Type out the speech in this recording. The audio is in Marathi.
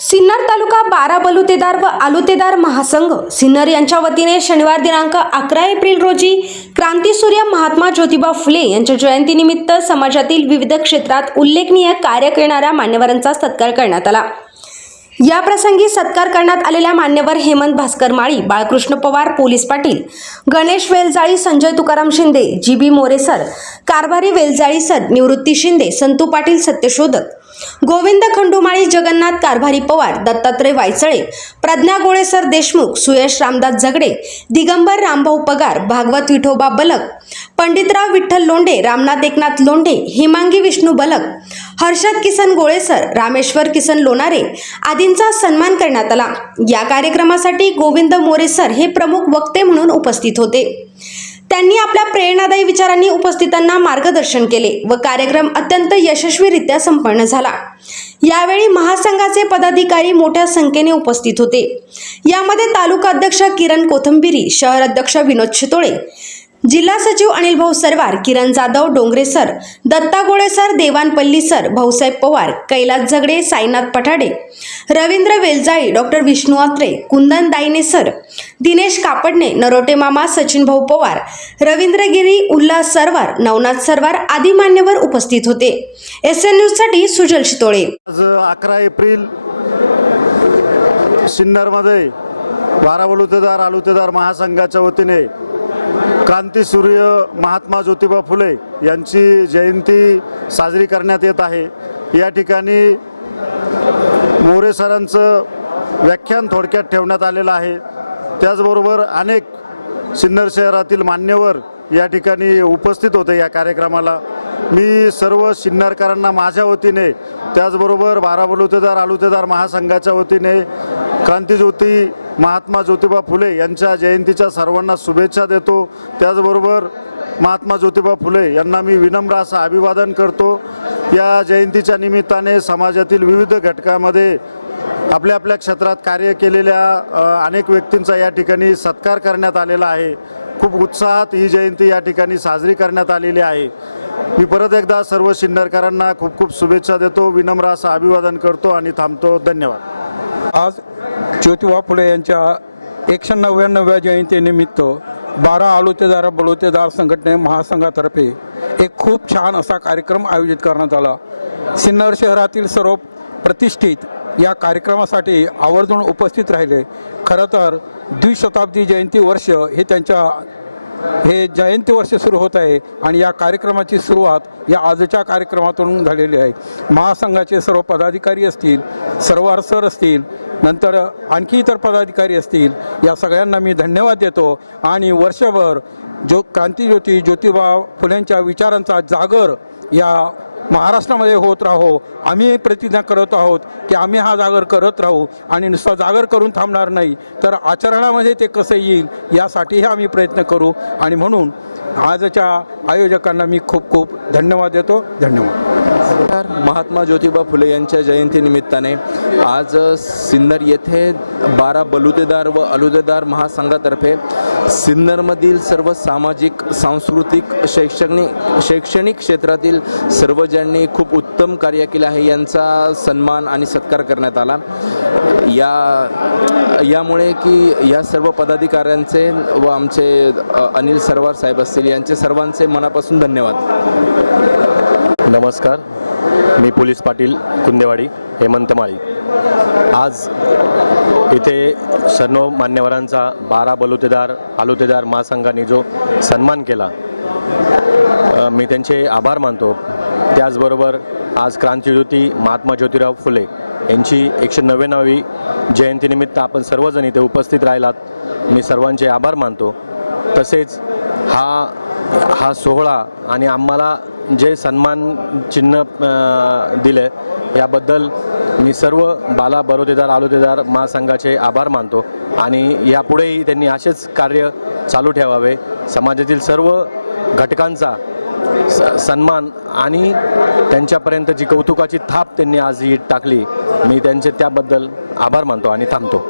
सिन्नर तालुका बारा बलुतेदार व आलुतेदार महासंघ सिन्नर यांच्या वतीने शनिवार दिनांक 11 एप्रिल रोजी क्रांतीसूर्य महात्मा ज्योतिबा फुले यांच्या जयंतीनिमित्त समाजातील विविध क्षेत्रात उल्लेखनीय कार्य करणाऱ्या मान्यवरांचा सत्कार करण्यात आला। या प्रसंगी सत्कार करण्यात आलेल्या मान्यवर Hemant Bhaskar Mali, Balkrishna Pawar, police Patil, Ganesh Veljali, Sanjay Tukaram Shinde, G B. More sir, Karbhari Veljali sir, Nivrutti Shinde, Santu Patil सत्यशोधक, गोविंद खंडुमाळी, जगन्नाथ कारभारी पवार, दत्तात्रय वायचळे, प्रज्ञा गोळेसर देशमुख, सुयश रामदास झगडे, दिगंबर रामभाऊ पगार, भागवत विठोबा बलक, पंडितराव विठ्ठल लोंढे, रामनाथ एकनाथ लोंढे, हेमांगी विष्णू बलक, हर्षद किसन गोळेसर, रामेश्वर किसन लोणारे आदींचा सन्मान करण्यात आला। या कार्यक्रमासाठी गोविंद मोरे सर हे प्रमुख वक्ते म्हणून उपस्थित होते। त्यांनी आपल्या प्रेरणादायी विचारांनी उपस्थितांना मार्गदर्शन केले व कार्यक्रम अत्यंत यशस्वीरित्या संपन्न झाला। यावेळी महासंघाचे पदाधिकारी मोठ्या संख्येने उपस्थित होते। यामध्ये तालुका अध्यक्ष किरण कोथंबिरी, शहर अध्यक्ष विनोद शितोळे, जिल्हा सचिव अनिल भाऊ सरवार, किरण जाधव, डोंगरे सर, दत्ता गोळे सर, देवानपल्ली सर, भाऊसाहेब पवार, कैलास झगडे, साईनाथ पठाडे, रवींद्र वेलजाळी, डॉक्टर विष्णू आत्रे, कुंदन दायने सर, दिनेश कापडणे, नरोटे मामा, सचिन भाऊ पवार, रवींद्र गिरी, उल्हास सरवार, नवनाथ सरवार आदी मान्यवर उपस्थित होते। SN न्यूज साठी सुजल शितोळे। आज 11 एप्रिल सिन्नरमध्ये बारा बलुतेदार आलुतेदार महासंघाच्या वतीने क्रांतीसूर्य महात्मा ज्योतिबा फुले यांची जयंती साजरी करण्यात येत आहे। या ठिकाणी मोरे सरांचं व्याख्यान थोडक्यात ठेवण्यात आलेलं आहे। त्याचबरोबर अनेक सिन्नर शहरातील मान्यवर या ठिकाणी उपस्थित होते। या कार्यक्रमाला मी सर्व सिन्नरकरांना माझ्या वतीने, त्याचबरोबर बारा बलुतेदार आलुतेदार महासंघाच्या वतीने क्रांतीज्योती महात्मा ज्योतिबा फुले यांच्या जयंतीच्या सर्वांना शुभेच्छा देतो। त्याचबरोबर महात्मा ज्योतिबा फुले यांना मी विनम्र असं अभिवादन करतो। या जयंतीच्या निमित्ताने समाजातील विविध घटकामध्ये आपल्या आपल्या क्षेत्रात कार्य केलेल्या अनेक व्यक्तींचा या ठिकाणी सत्कार करण्यात आलेला आहे। खूप उत्साहात ही जयंती या ठिकाणी साजरी करण्यात आलेली आहे। मी परत एकदा सर्व सिन्नरकरांना खूप खूप शुभेच्छा देतो, विनम्र असं अभिवादन करतो आणि थांबतो। धन्यवाद। आज ज्योतिबा फुले यांच्या 199व्या जयंतीनिमित्त बारा आलुतेदार बलुतेदार संघटने महासंघातर्फे एक खूप छान असा कार्यक्रम आयोजित करण्यात आला। सिन्नर शहरातील सर्व प्रतिष्ठित या कार्यक्रमासाठी आवर्जून उपस्थित राहिले। खरं तर द्विशताब्दी जयंती वर्ष हे जयंती वर्ष सुरू होत आहे आणि या कार्यक्रमाची सुरुवात या आजच्या कार्यक्रमातून झालेली आहे। महासंघाचे सर्व पदाधिकारी असतील, सरवार सर असतील, नंतर आणखी इतर पदाधिकारी असतील, या सगळ्यांना मी धन्यवाद देतो आणि वर्षभर क्रांतीज्योती ज्योतिबा फुलेंच्या विचारांचा जागर या महाराष्ट्रामध्ये होत राहो, आम्ही प्रतिज्ञा करत आहोत की आम्ही हा जागर करत राहू आणि नुसता जागर करून थांबणार नाही, तर आचरणामध्ये ते कसं येईल यासाठीही आम्ही प्रयत्न करू। आणि म्हणून आजच्या आयोजकांना मी खूप खूप धन्यवाद देतो। धन्यवाद। महात्मा ज्योतिबा फुले यांच्या जयंतीनिमित्ताने आज सिन्नर येथे बारा बलुतेदार व आलुतेदार महासंघातर्फे सिन्नरमधील सर्व सामाजिक, सांस्कृतिक, शैक्षणिक क्षेत्रातील सर्व ज्यांनी खूप उत्तम कार्य केले आहे यांचा सन्मान आणि सत्कार करण्यात आला। यामुळे की या सर्व पदाधिकाऱ्यांचे व आमचे अनिल सरवार साहेब असतील यांचे सर्वांचे मनापासून धन्यवाद। नमस्कार, मी पोलीस पाटील कुंदेवाडी हेमंत माळी। आज इथे सर्व मान्यवरांचा बारा बलुतेदार आलुतेदार महासंघाने जो सन्मान केला, मी त्यांचे आभार मानतो। त्याचबरोबर आज क्रांतीज्योती महात्मा ज्योतिराव फुले यांची 199वी जयंतीनिमित्त आपण सर्वजण इथे उपस्थित राहिलात, मी सर्वांचे आभार मानतो। तसेच हा सोहळा आणि आम्हाला जे सन्मान चिन्ह दिले याबद्दल मी सर्व बारा बलुतेदार आलुतेदार महासंघाचे आभार मानतो आणि यापुढेही त्यांनी असेच कार्य चालू ठेवावे। समाजातील सर्व घटकांचा सन्मान आणि त्यांच्यापर्यंत जी कौतुकाची थाप त्यांनी आज ही टाकली, मी त्यांचे त्याबद्दल आभार मानतो आणि थांबतो।